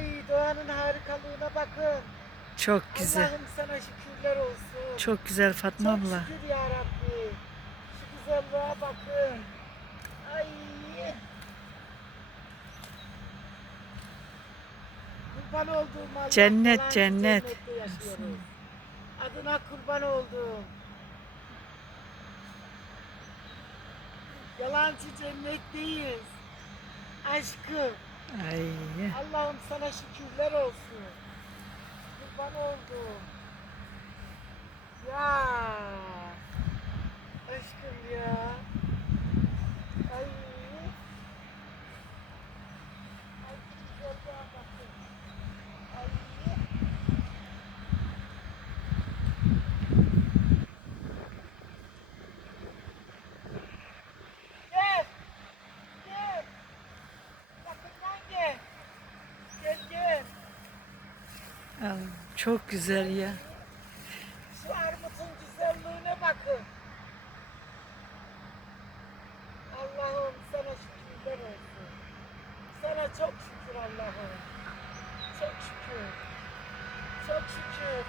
Ay doğanın harikalığına bakın. Çok güzel. Allah'ım sana şükürler olsun. Çok güzel Fatma Çok abla. şükür ya Rabbi. Şu güzelliğe bakın. Ay. Kurban olduğum Allah. Cennet, cennet. Adına kurban oldum. Yalancı cennetteyiz. Aşkım. Ay. Allah'ım sana şükürler olsun. Kurban oldum. Ya. Aşkım ya. Ay. Ay güzelliğe bakın. Çok güzel ya. Şu armutun güzelliğine bakın. Allah'ım sana şükürler olsun. Sana çok şükür Allah'ım. Çok şükür. Çok şükür.